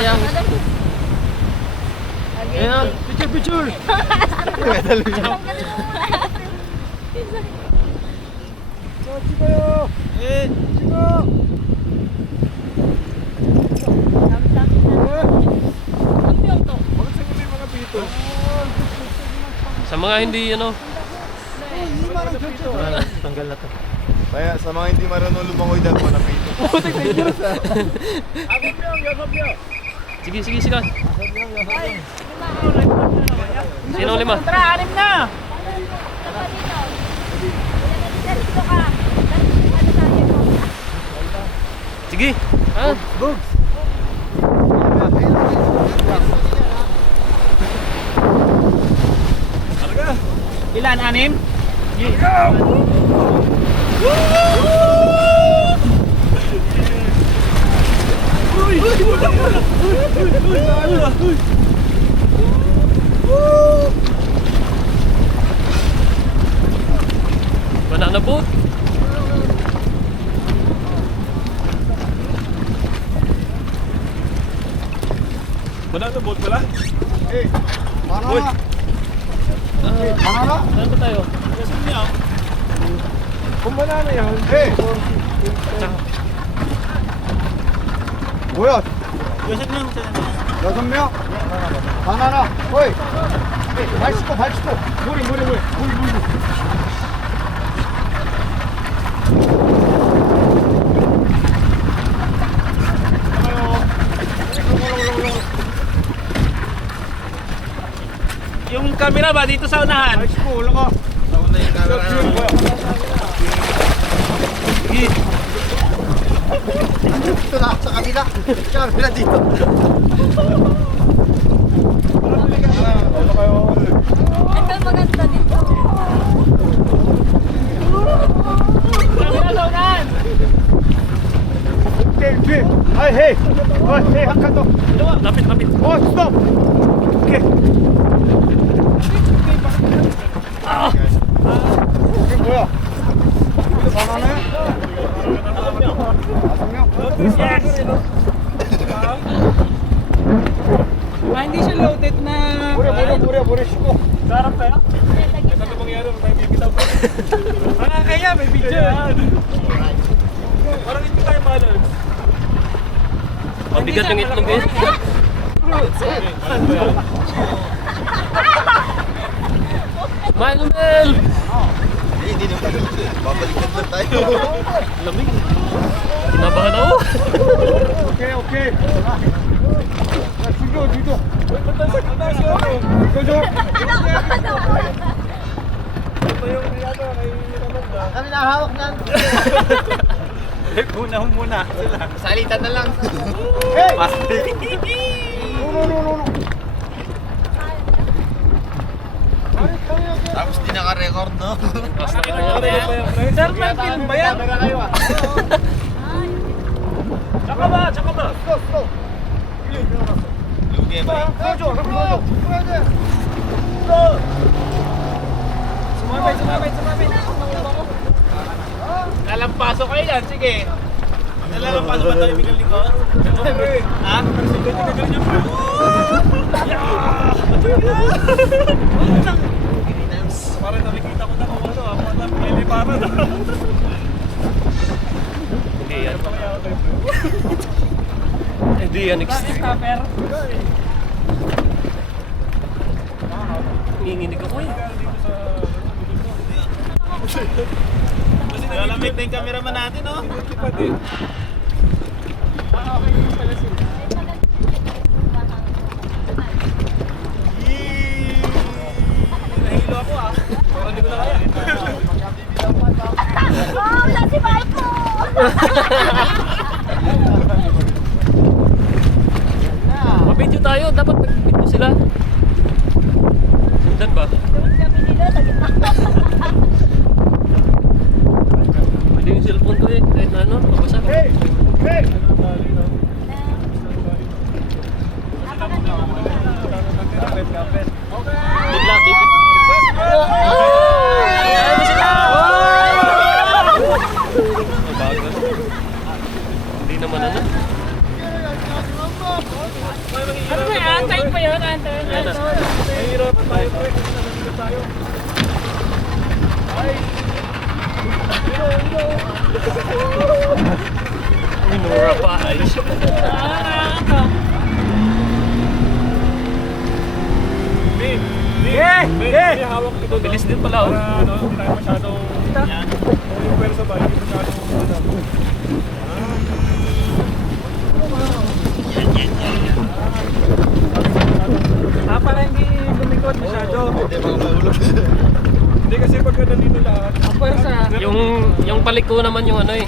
Sayang. Ayan, picture, picture. Sa mga hindi, ano, tanggal na to. Kaya sa mga hindi marunong lumangoy dahil malapit. Sige, sige, sige. Sino lima? Tara, anim na! Sige. Ha? Ilan, anim? Banana 뭐야? 여섯 명 짜리네. 여섯 명? 바나나. 어이. 발 씻고 발 씻고. 머리 머리 머리. 머리 머리. Yung camera ba dito sa 이 카메라. 이. 저 죽겠다. 뭐야? Dito na, sa kabila. Sa kabila dito. Ito maganda dito. Camera sa unahan! 오케이, 뒤. 아이, 헤이. 어이, 헤이, 한 칸 더. Lapit, lapit. 어, 스톱. 오케이. 아. 이게 뭐야? 이거 바나나야? 다섯 명? Yes! ah, hindi siya loaded na... Pura, pura, pura, pura siya. Sarap tayo. Ito na mangyari, tayo bibitaw. Mga kaya, may video. Parang hindi tayo malag. Mabigat oh, yung itlog eh. Ano Manuel! hindi na babalikan na tayo. Lamig. Kinabahan ako. okay, okay. Let's go dito. Go, go. Ito yung nilata kay Ramanda. Kami nahawak na. Eh, una muna sila. Salitan na lang. Hey! Pasti. No, no, no, no. Tapos di naka-record, no? Tapos naka-record yan. Sir, may film ba yan? Tsaka ba? Tsaka ba? Go, go! Lugi ba? Go, go! Go! Sumabay, sumabay, sumabay! Lalampaso kayo yan, sige. Nalalampaso ba tayo, Miguel Nico? Ha? Sige, sige, sige. Yeah! Na nililiparan. Hindi yan. Hindi yan extreme. Stopper. Nanginginig ako eh. Lalamig na yung cameraman natin, no? Nahilo ako, ah. Parang hindi ko na kaya. Oh, wala si Marco! Mabidyo tayo. Dapat mag-video sila. Sundan ba? Doon kami nila sa gitna. Pwede yung cellphone ko eh. Kahit na ano, mabasa. Hey! Hey! Bigla, baby. Ayan na sila! Mabagal. Hindi naman ano. Minura pa. Ay, Bin, bin, bin, bin, hawak ito. Bilis din pala, oh. Para ano, hindi tayo masyadong... Yung pwersa ba, hindi masyadong... ano. Ah, para hindi lumikot masyado. Hindi kasi pagka nandito lahat, Ang pwersa. Yung, yung paliko naman yung ano eh.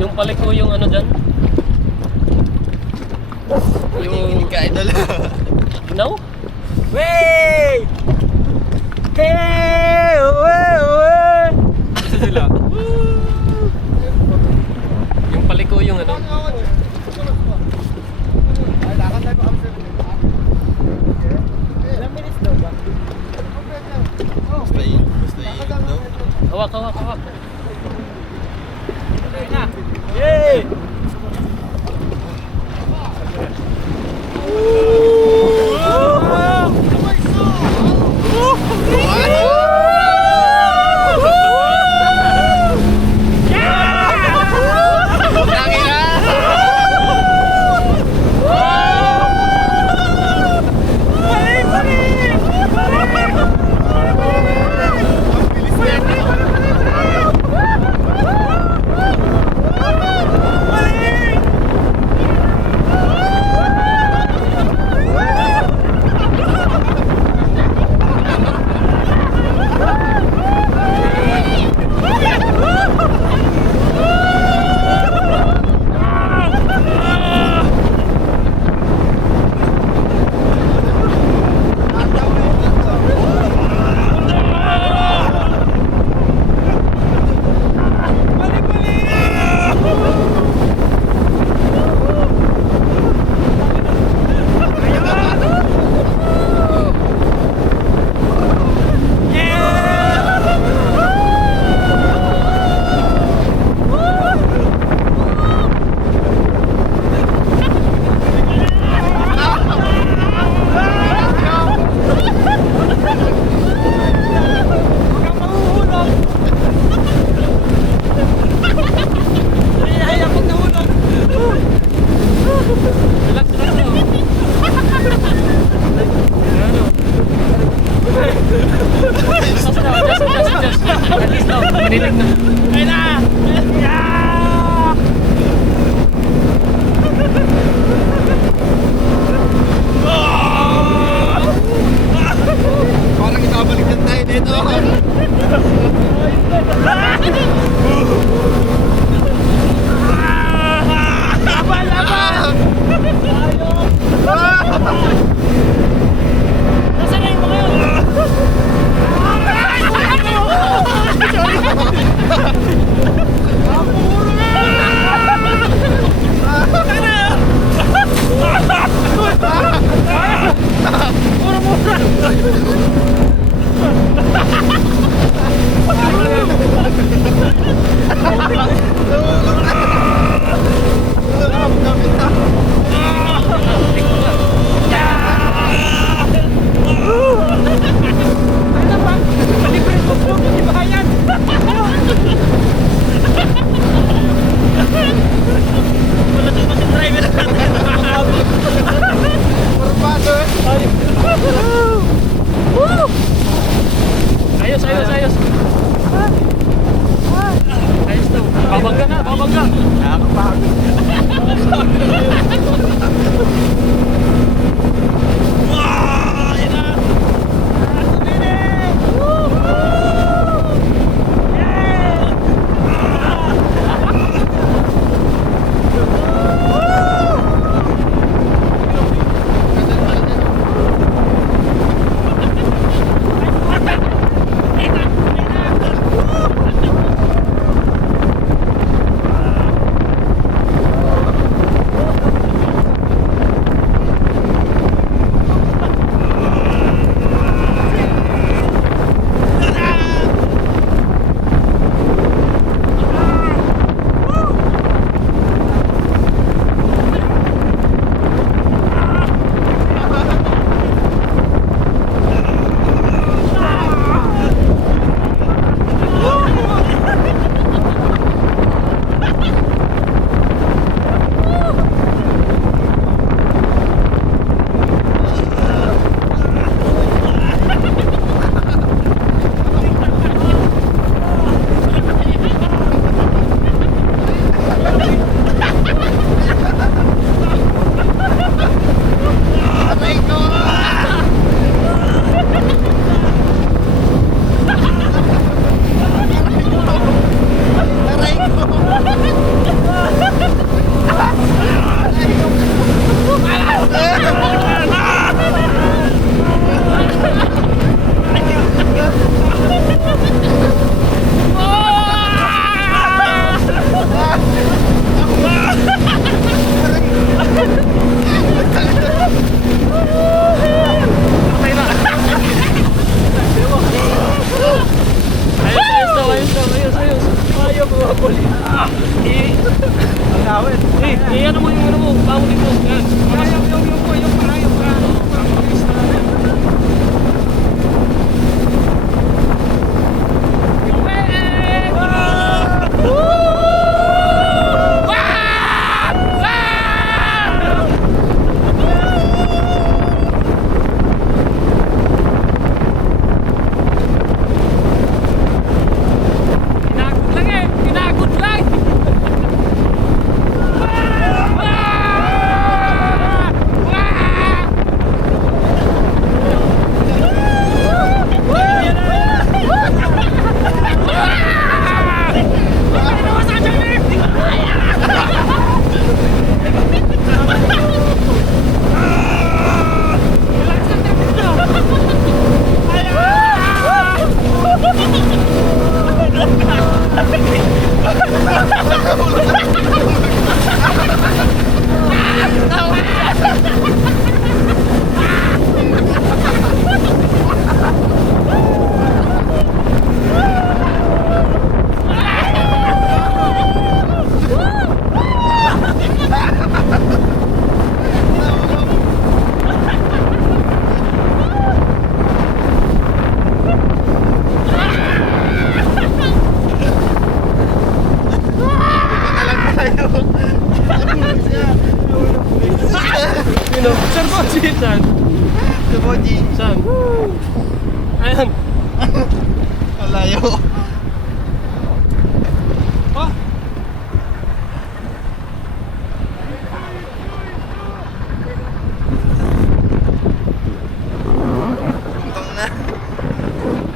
Yung paliko yung ano dyan. Yung... Ka-idol. No? Wey! Hey! Uwe! Uwe! Isa sila. Yung paliko yung ano. Ay, lakad tayo pa kami sa Ilang minutes daw ba? Basta yun. Basta yun daw. Hawak, hawak, hawak. At least now, marinig na.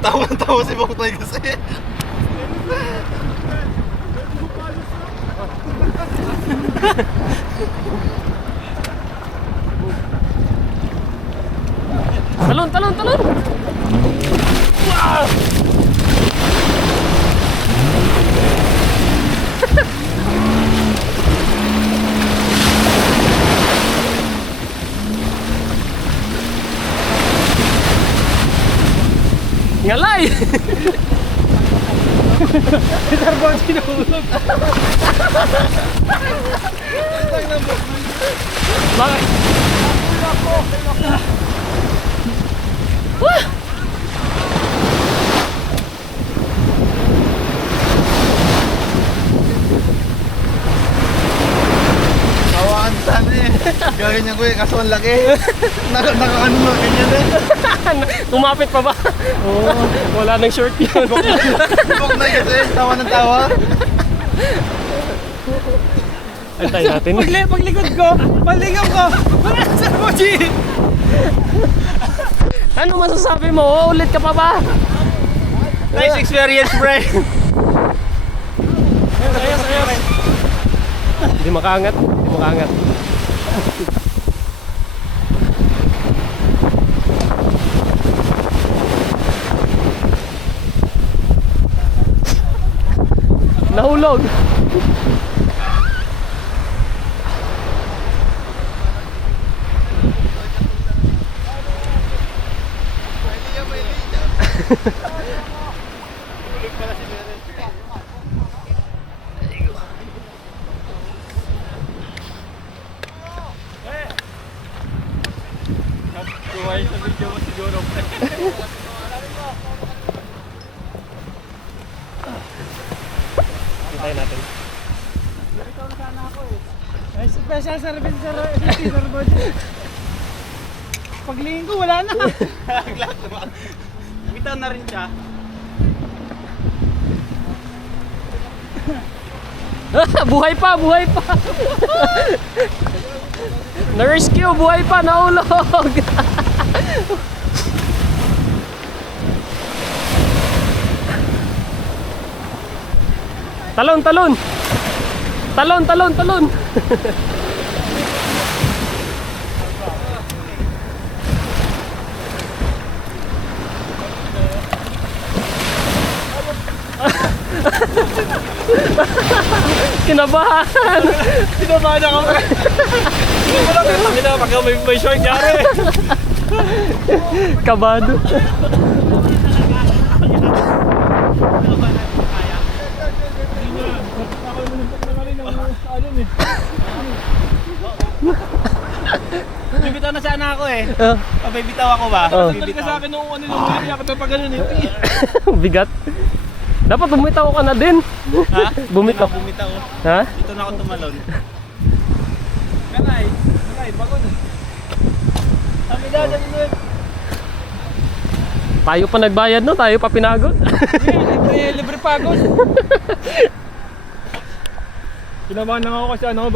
Tawa-tawa si Boktoy kasi. Talon, talon, talon! Wow! Ngalay! Bakit? Hawaan sana eh. Gaganyan ko eh, kaso ang laki. Naka, nakakano mo, ganyan eh. Kumapit pa ba? Oo, wala nang short yun. Boktoy kasi, tawa ng tawa. Antayin natin. Pagli, paglikod ko, paligam ko. Wala sa mo, G. Ano masasabi mo? Uulit ka pa ba? Nice experience, pre. Ayos, ayos. Hindi makaangat. Hindi makaangat. No Ha ha ha. Hintayin natin. Ay, special service sir, sir Boji. Paglingin ko, wala na. Bitaw na rin siya. buhay pa, buhay pa. Na-rescue, buhay pa, nahulog. Talon, talon. Talon, talon, talon. Kinabahan. Tinabahan ako. Ito. Hindi pag may, may short yari. Kabado. Bibitaw na sana ako eh. Ah, Pabibitaw ako ba? Oh. Ka sa akin nung ano nung hindi ako pa ganun eh. bigat. Dapat bumitaw ka na din. Ha? Bumitaw. Bumitaw. Ha? Dito na ako tumalon. Kanay, kanay, bagon. Kami dada dito. Tayo pa nagbayad no, tayo pa pinagod. Libre, libre pagod. Kinabahan lang ako kasi ano,